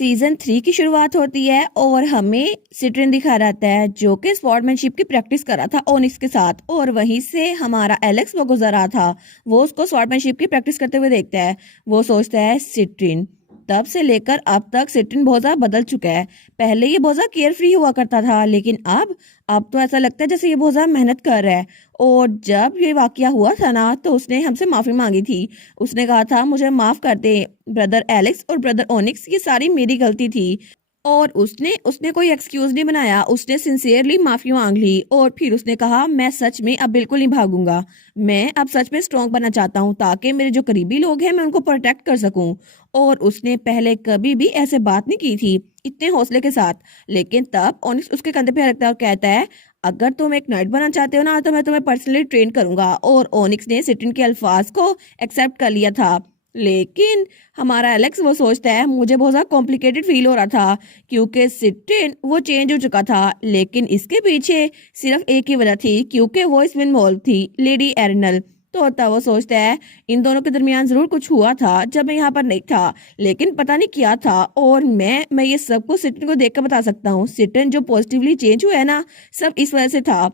Season 3 की शुरुआत होती है और हमें सिट्रिन दिखा रहता है जो कि स्पोर्ट्समैनशिप की प्रैक्टिस कर रहा था ओनिक्स के साथ। और वहीं से हमारा एलेक्स वो गुजर रहा था, वो उसको स्पोर्ट्समैनशिप की प्रैक्टिस करते हुए देखता है। वो सोचता है सिट्रिन। तब से लेकर अब तक सिट्रिन बहुत ज्यादा बदल चुका है। पहले ये बहुत ज्यादा केयर फ्री हुआ करता था, लेकिन अब तो ऐसा लगता है जैसे ये बहुत ज्यादा मेहनत कर रहा है। और जब ये वाकया हुआ था ना, तो उसने हमसे माफी मांगी थी। उसने कहा था मुझे माफ कर दे ब्रदर एलेक्स और ब्रदर ओनिक्स, ये सारी मेरी गलती थी। और उसने उसने कोई एक्सक्यूज नहीं बनाया, उसने सिंसियरली माफी मांग ली। और फिर उसने कहा मैं सच में अब बिल्कुल नहीं भागूंगा। मैं अब सच में स्ट्रांग बनना चाहता हूँ ताकि मेरे जो करीबी लोग हैं मैं उनको प्रोटेक्ट कर सकूं। और उसने पहले कभी भी ऐसे बात नहीं की थी इतने हौसले के साथ। लेकिन तब ओनिक्स उसके कंधे पे रखता है और कहता है अगर तुम एक नाइट बनना चाहते हो ना, तो मैं तुम्हें पर्सनली ट्रेन करूंगा। और ओनिक्स ने सिट्रिन के अल्फाज को एक्सेप्ट कर लिया था। लेकिन हमारा एलेक्स वो सोचता है मुझे बहुत ज्यादा कॉम्प्लिकेटेड फील हो रहा था क्योंकि सिट्रिन वो चेंज हो चुका था। लेकिन इसके पीछे सिर्फ एक ही वजह थी, क्योंकि वो इसमें इन्वॉल्व थी, लेडी एरिनल। तो तब वो सोचता है इन दोनों के दरमियान जरूर कुछ हुआ था जब मैं यहाँ पर नहीं था, लेकिन पता नहीं क्या था। और मैं ये सब कुछ सिट्रिन को देख कर बता सकता हूँ। सिट्रिन जो पॉजिटिवली चेंज हुआ है ना, सब इस वजह से था।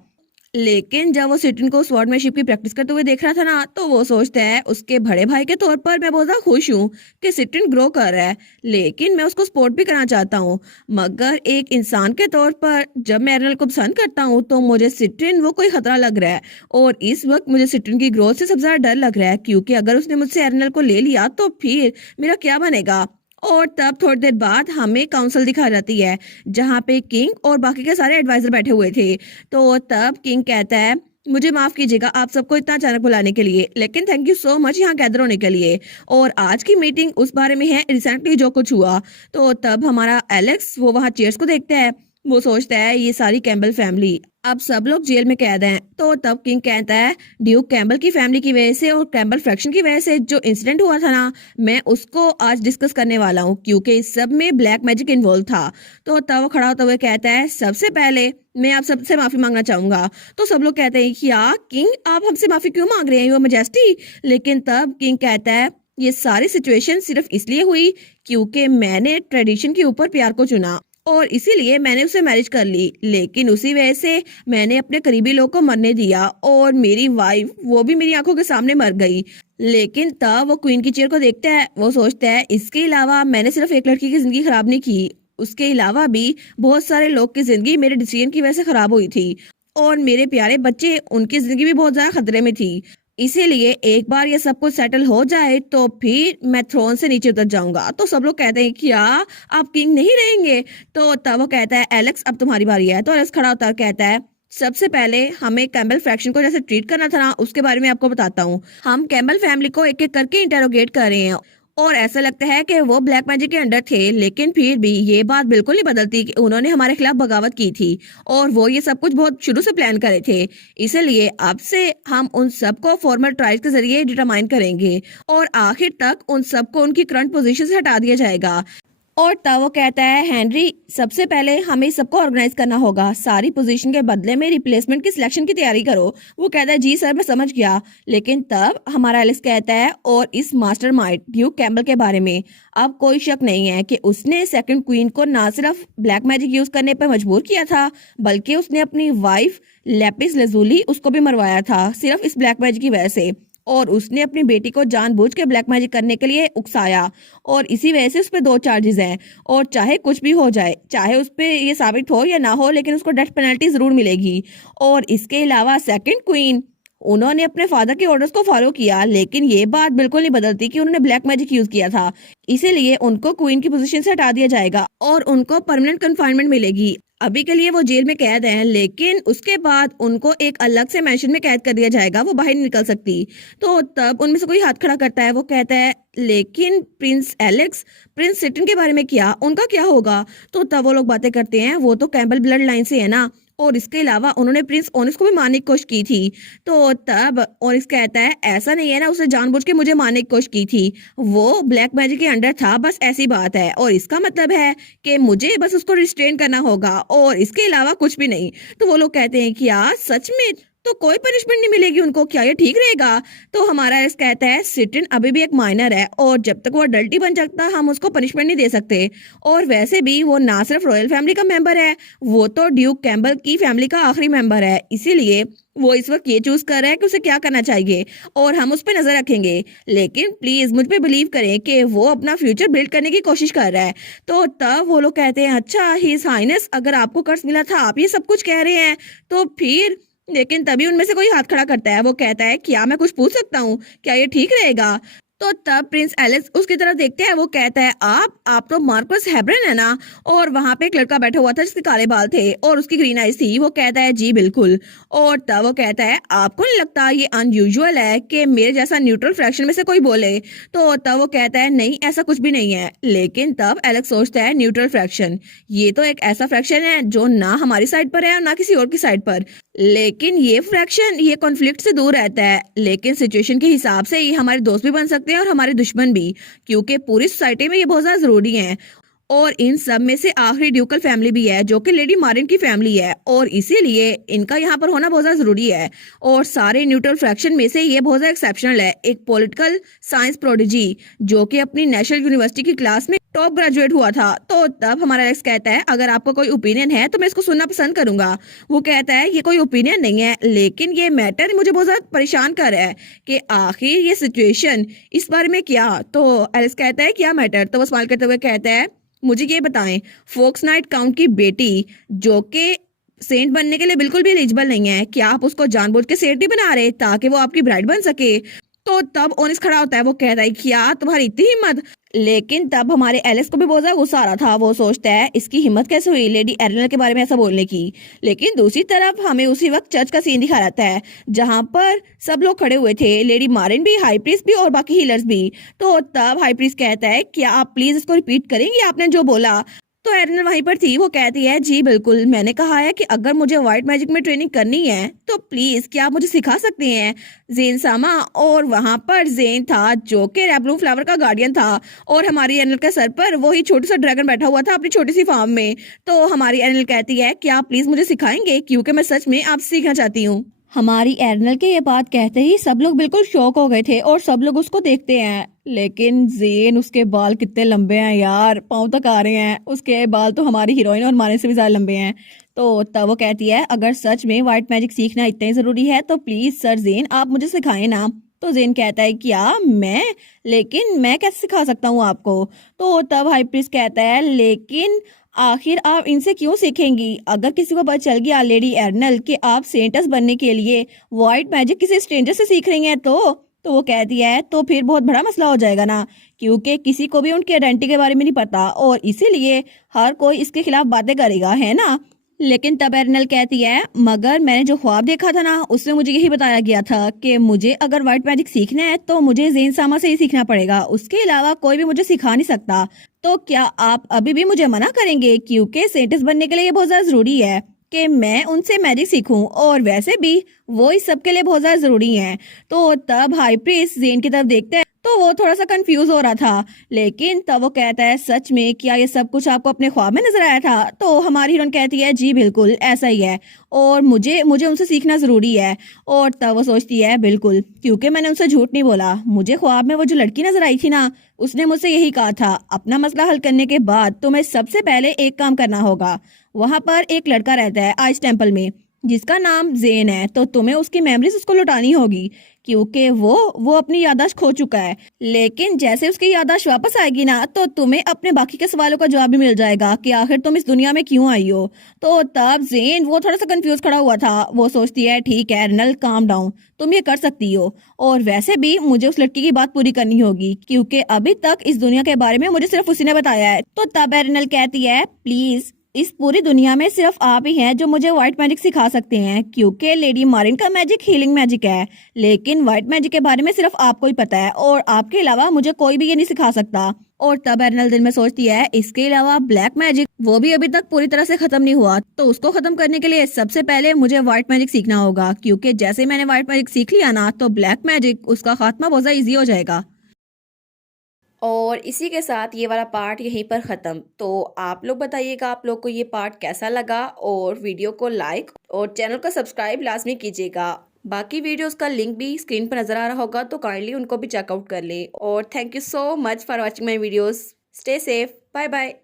लेकिन जब वो सिटिन को स्वॉर्डमैनशिप की प्रैक्टिस करते हुए देख रहा था ना, तो वो सोचता है उसके बड़े भाई के तौर पर मैं बहुत ज्यादा खुश हूँ कि सिटिन ग्रो कर रहा है, लेकिन मैं उसको सपोर्ट भी करना चाहता हूँ। मगर एक इंसान के तौर पर जब मैं एरनल को पसंद करता हूँ तो मुझे सिटिन वो कोई खतरा लग रहा है। और इस वक्त मुझे सिटिन की ग्रोथ से सबसे ज्यादा डर लग रहा है, क्योंकि अगर उसने मुझसे एरनल को ले लिया तो फिर मेरा क्या बनेगा। और तब थोड़ी देर बाद हमें काउंसिल दिखा जाती है जहाँ पे किंग और बाकी के सारे एडवाइजर बैठे हुए थे। तो तब किंग कहता है मुझे माफ कीजिएगा आप सबको इतना अचानक बुलाने के लिए, लेकिन थैंक यू सो मच यहाँ गैदर होने के लिए। और आज की मीटिंग उस बारे में है रिसेंटली जो कुछ हुआ। तो तब हमारा एलेक्स वो वहाँ चेयर्स को देखता है। वो सोचता है ये सारी कैम्बल फैमिली अब सब लोग जेल में कैद हैं। तो तब किंग कहता है ड्यूक कैम्बल की फैमिली की वजह से और कैम्बल फ्रैक्शन की वजह से जो इंसिडेंट हुआ था ना, मैं उसको आज डिस्कस करने वाला हूँ, क्योंकि इस सब में ब्लैक मैजिक इन्वॉल्व था। तो तब वो खड़ा होते हुए कहता है सबसे पहले मैं आप सबसे माफी मांगना चाहूंगा। तो सब लोग कहते हैं क्या किंग आप हमसे माफी क्यों मांग रहे हैं योर मैजेस्टी। लेकिन तब किंग कहता है ये सारी सिचुएशन सिर्फ इसलिए हुई क्योंकि मैंने ट्रेडिशन के ऊपर प्यार को चुना और इसीलिए मैंने उसे मैरिज कर ली। लेकिन उसी वजह से मैंने अपने करीबी लोग को मरने दिया और मेरी वाइफ वो भी मेरी आंखों के सामने मर गई। लेकिन तब वो क्वीन की चेयर को देखता है। वो सोचता है इसके अलावा मैंने सिर्फ एक लड़की की जिंदगी खराब नहीं की, उसके अलावा भी बहुत सारे लोग की जिंदगी मेरे डिसीजन की वजह से खराब हुई थी। और मेरे प्यारे बच्चे उनकी जिंदगी भी बहुत ज्यादा खतरे में थी। इसीलिए एक बार ये सब कुछ सेटल हो जाए तो फिर मैं थ्रोन से नीचे उतर जाऊंगा। तो सब लोग कहते हैं क्या आप किंग नहीं रहेंगे। तो तब वो कहता है एलेक्स अब तुम्हारी बारी है। तो एलेक्स खड़ा होता है और कहता है सबसे पहले हमें कैम्बल फ्रैक्शन को जैसे ट्रीट करना था ना, उसके बारे में आपको बताता हूँ। हम कैम्बल फैमिली को एक एक करके इंटेरोगेट कर रहे हैं और ऐसा लगता है कि वो ब्लैक मैजिक के अंडर थे, लेकिन फिर भी ये बात बिल्कुल नहीं बदलती कि उन्होंने हमारे खिलाफ बगावत की थी और वो ये सब कुछ बहुत शुरू से प्लान करे थे। इसलिए अब से हम उन सबको फॉर्मल ट्रायल्स के जरिए डिटरमाइन करेंगे और आखिर तक उन सबको उनकी करंट पोजीशन से हटा दिया जाएगा। और तब वो कहता है हेनरी सबसे पहले हमें सबको ऑर्गेनाइज करना होगा, सारी पोजीशन के बदले में रिप्लेसमेंट की सिलेक्शन की तैयारी करो। वो कहता है जी सर मैं समझ गया। लेकिन तब हमारा एलेक्स कहता है और इस मास्टरमाइंड ड्यूक कैम्बल के बारे में अब कोई शक नहीं है कि उसने सेकंड क्वीन को ना सिर्फ ब्लैक मैजिक यूज करने पर मजबूर किया था, बल्कि उसने अपनी वाइफ लेपिस लेजुली उसको भी मरवाया था सिर्फ इस ब्लैक मैजिक की वजह से। और उसने अपनी बेटी को जानबूझ के ब्लैक मैजिक करने के लिए उकसाया और इसी वजह से उस पर 2 चार्जेस हैं। और चाहे कुछ भी हो जाए, चाहे उस पर ये साबित हो या ना हो, लेकिन उसको डेथ पेनल्टी जरूर मिलेगी। और इसके अलावा सेकंड क्वीन उन्होंने अपने फादर के ऑर्डर्स को फॉलो किया, लेकिन ये बात बिल्कुल नहीं बदलती कि उन्होंने ब्लैक मैजिक यूज किया था। इसीलिए उनको क्वीन की पोजीशन से हटा दिया जाएगा और उनको परमानेंट कन्फाइनमेंट मिलेगी। अभी के लिए वो जेल में कैद हैं, लेकिन उसके बाद उनको एक अलग से मैंशन में कैद कर दिया जाएगा, वो बाहर नहीं निकल सकती। तो तब उनमें से कोई हाथ खड़ा करता है। वो कहता है लेकिन प्रिंस एलेक्स, प्रिंस सिटिन के बारे में क्या, उनका क्या होगा। तो तब वो लोग बातें करते हैं वो तो कैम्बल ब्लड लाइन से है ना, और इसके अलावा उन्होंने प्रिंस ओनिस को भी मारने की कोशिश की थी। तो तब ओनिस कहता है ऐसा नहीं है ना, उसने जानबूझ के मुझे मारने की कोशिश की थी, वो ब्लैक मैजिक के अंडर था, बस ऐसी बात है। और इसका मतलब है कि मुझे बस उसको रिस्ट्रेन करना होगा और इसके अलावा कुछ भी नहीं। तो वो लोग कहते हैं कि यार सच में। तो कोई पनिशमेंट नहीं मिलेगी उनको, क्या ये ठीक रहेगा? तो हमारा एलेक्स कहता है सिट्रिन अभी भी एक माइनर है और जब तक वो अडल्ट ही बन सकता हम उसको पनिशमेंट नहीं दे सकते। और वैसे भी वो ना सिर्फ रॉयल फैमिली का मेंबर है, वो तो ड्यूक कैम्बल की फैमिली का आखिरी मेंबर है। इसीलिए वो इस वक्त ये चूज कर रहा है कि उसे क्या करना चाहिए और हम उस पर नजर रखेंगे। लेकिन प्लीज मुझ पे बिलीव करें कि वो अपना फ्यूचर बिल्ड करने की कोशिश कर रहा है। तो तब वो लोग कहते हैं अच्छा हिज हाइनेस, अगर आपको कर्ज मिला था आप ये सब कुछ कह रहे हैं तो फिर। लेकिन तभी उनमें से कोई हाथ खड़ा करता है, वो कहता है क्या मैं कुछ पूछ सकता हूँ, क्या ये ठीक रहेगा? तो तब प्रिंस एलेक्स उसकी तरफ देखते हैं, वो कहता है आप तो मार्कस हेब्रन है ना? और वहां पे एक लड़का बैठा हुआ था जिसके काले बाल थे और उसकी ग्रीन आईज थी। वो कहता है जी बिल्कुल। और तब वो कहता है आपको नहीं लगता ये अनयूजुअल है कि मेरे जैसा न्यूट्रल फ्रैक्शन में से कोई बोले? तो तब वो कहता है नहीं ऐसा कुछ भी नहीं है। लेकिन तब एलेक्स सोचता है न्यूट्रल फ्रैक्शन, ये तो एक ऐसा फ्रैक्शन है जो ना हमारी साइड पर है और ना किसी और की साइड पर। लेकिन ये फ्रैक्शन ये कॉन्फ्लिक्ट से दूर रहता है, लेकिन सिचुएशन के हिसाब से ही हमारे दोस्त भी बन सकते हैं और हमारे दुश्मन भी, क्योंकि पूरी सोसाइटी में ये बहुत ज्यादा जरूरी है। और इन सब में से आखिरी ड्यूकल फैमिली भी है जो कि लेडी मारिन की फैमिली है और इसीलिए इनका यहाँ पर होना बहुत ज्यादा जरूरी है। और सारे न्यूट्रल फ्रैक्शन में से ये बहुत ज्यादा एक्सेप्शनल है, एक पॉलिटिकल साइंस प्रोडिजी जो कि अपनी नेशनल यूनिवर्सिटी की क्लास में टॉप ग्रेजुएट हुआ था। तो तब हमारा एलेक्स कहता है अगर आपको कोई ओपिनियन है तो मैं इसको सुनना पसंद करूंगा। वो कहता है ये कोई ओपिनियन नहीं है, लेकिन ये मैटर मुझे बहुत ज्यादा परेशान कर रहा है कि आखिर ये सिचुएशन इस बारे में क्या। तो एलेक्स कहता है क्या मैटर? तो वो स्माइल करते हुए कहता है मुझे ये बताएं, फोक्स नाइट काउंट की बेटी जो कि सेंट बनने के लिए बिल्कुल भी एलिजिबल नहीं है, क्या आप उसको जानबूझ के सेंट नहीं बना रहे ताकि वो आपकी ब्राइड बन सके? तो तब ओनिस खड़ा होता है, वो कहता है क्या तुम्हारी इतनी हिम्मत? लेकिन तब हमारे एलेक्स को भी बहुत ज्यादा गुस्सा आ रहा था। वो सोचता है इसकी हिम्मत कैसे हुई लेडी एरिनल के बारे में ऐसा बोलने की। लेकिन दूसरी तरफ हमें उसी वक्त चर्च का सीन दिखा रहता है जहां पर सब लोग खड़े हुए थे, लेडी मारिन भी, हाई प्रीस्ट भी और बाकी हीलर्स भी। तो तब हाई प्रीस्ट कहता है क्या आप प्लीज इसको रिपीट करेंगे आपने जो बोला? तो एरिनल वहीं पर थी, वो कहती है जी बिल्कुल, मैंने कहा है कि अगर मुझे व्हाइट मैजिक में ट्रेनिंग करनी है तो प्लीज क्या आप मुझे सिखा सकते हैं जेन सामा? और वहां पर जेन था जो कि रेबलूम फ्लावर का गार्डियन था और हमारी एरिनल के सर पर वही छोटा सा ड्रैगन बैठा हुआ था अपनी छोटी सी फार्म में। तो हमारी एरिनल कहती है क्या आप प्लीज मुझे सिखाएंगे क्योंकि मैं सच में आपसे सीखना चाहती हूँ। हमारी एरिनल के ये बात कहते ही सब लोग बिल्कुल शॉक हो गए थे और सब लोग उसको देखते हैं। लेकिन जेन, उसके बाल कितने लंबे हैं यार, पाँव तक आ रहे हैं उसके बाल, तो हमारी हीरोइन और माने से भी ज्यादा लंबे हैं। तो तब वो कहती है अगर सच में व्हाइट मैजिक सीखना इतना ही जरूरी है तो प्लीज सर जेन आप मुझे सिखाएं ना। तो जेन कहता है क्या मैं, लेकिन मैं कैसे सिखा सकता हूँ आपको? तो तब हाई प्रीस्ट कहता है लेकिन आखिर आप इनसे क्यों सीखेंगी? अगर किसी को पता चल गया लेडी एरिनल कि आप सेंटस बनने के लिए व्हाइट मैजिक किसी स्ट्रेंजर से सीख रही हैं तो वो कहती है तो फिर बहुत बड़ा मसला हो जाएगा ना, क्योंकि किसी को भी उनकी आइडेंटिटी के बारे में नहीं पता और इसीलिए हर कोई इसके खिलाफ बातें करेगा, है ना? लेकिन तब एरिनल कहती है मगर मैंने जो ख्वाब देखा था ना उसमें मुझे यही बताया गया था कि मुझे अगर व्हाइट मैजिक सीखना है तो मुझे जेन सामा से ही सीखना पड़ेगा, उसके अलावा कोई भी मुझे सिखा नहीं सकता। तो क्या आप अभी भी मुझे मना करेंगे? क्योंकि सेंटिस्ट बनने के लिए ये बहुत ज्यादा जरूरी है कि मैं उनसे मैजिक सीखूं और वैसे भी वो इस सब के लिए बहुत ज्यादा जरूरी है। तो तब हाई प्रीस्ट जेन की तरफ देखते हैं तो वो थोड़ा सा कंफ्यूज हो रहा था। लेकिन तब वो कहता है सच में क्या ये सब कुछ आपको अपने ख्वाब में नजर आया था? तो हमारी हीरोइन कहती है जी बिल्कुल ऐसा ही है और मुझे मुझे उनसे सीखना जरूरी है। और तब वो सोचती है बिल्कुल, क्योंकि मैंने उनसे झूठ नहीं बोला, मुझे ख्वाब में वो जो लड़की नजर आई थी ना उसने मुझसे यही कहा था अपना मसला हल करने के बाद तुम्हें सबसे पहले एक काम करना होगा। वहां पर एक लड़का रहता है आइस टेम्पल में जिसका नाम जेन है, तो तुम्हें उसकी मेमोरीज उसको लौटानी होगी क्योंकि वो अपनी याददाश्त खो चुका है। लेकिन जैसे उसकी याददाश्त वापस आएगी ना तो तुम्हें अपने बाकी के सवालों का जवाब भी मिल जाएगा कि आखिर तुम इस दुनिया में क्यों आई हो। तो तब जेन वो थोड़ा सा कंफ्यूज खड़ा हुआ था, वो सोचती है ठीक है एरिनल काम डाउन, तुम ये कर सकती हो और वैसे भी मुझे उस लड़की की बात पूरी करनी होगी क्योंकि अभी तक इस दुनिया के बारे में मुझे सिर्फ उसी ने बताया है। तो तब एरिनल कहती है प्लीज इस पूरी दुनिया में सिर्फ आप ही हैं जो मुझे व्हाइट मैजिक सिखा सकते हैं क्योंकि लेडी मारिन का मैजिक हीलिंग मैजिक है, लेकिन व्हाइट मैजिक के बारे में सिर्फ आपको ही पता है और आपके अलावा मुझे कोई भी ये नहीं सिखा सकता। और तब एरिनल दिल में सोचती है इसके अलावा ब्लैक मैजिक वो भी अभी तक पूरी तरह से खत्म नहीं हुआ, तो उसको खत्म करने के लिए सबसे पहले मुझे व्हाइट मैजिक सीखना होगा क्योंकि जैसे मैंने व्हाइट मैजिक सीख लिया ना तो ब्लैक मैजिक उसका खात्मा बहुत ईजी हो जाएगा। और इसी के साथ ये वाला पार्ट यहीं पर ख़त्म। तो आप लोग बताइएगा आप लोग को ये पार्ट कैसा लगा, और वीडियो को लाइक और चैनल को सब्सक्राइब लाजमी कीजिएगा। बाकी वीडियोस का लिंक भी स्क्रीन पर नज़र आ रहा होगा, तो काइंडली उनको भी चेकआउट कर लें। और thank you so much for watching my videos. Stay safe, bye bye.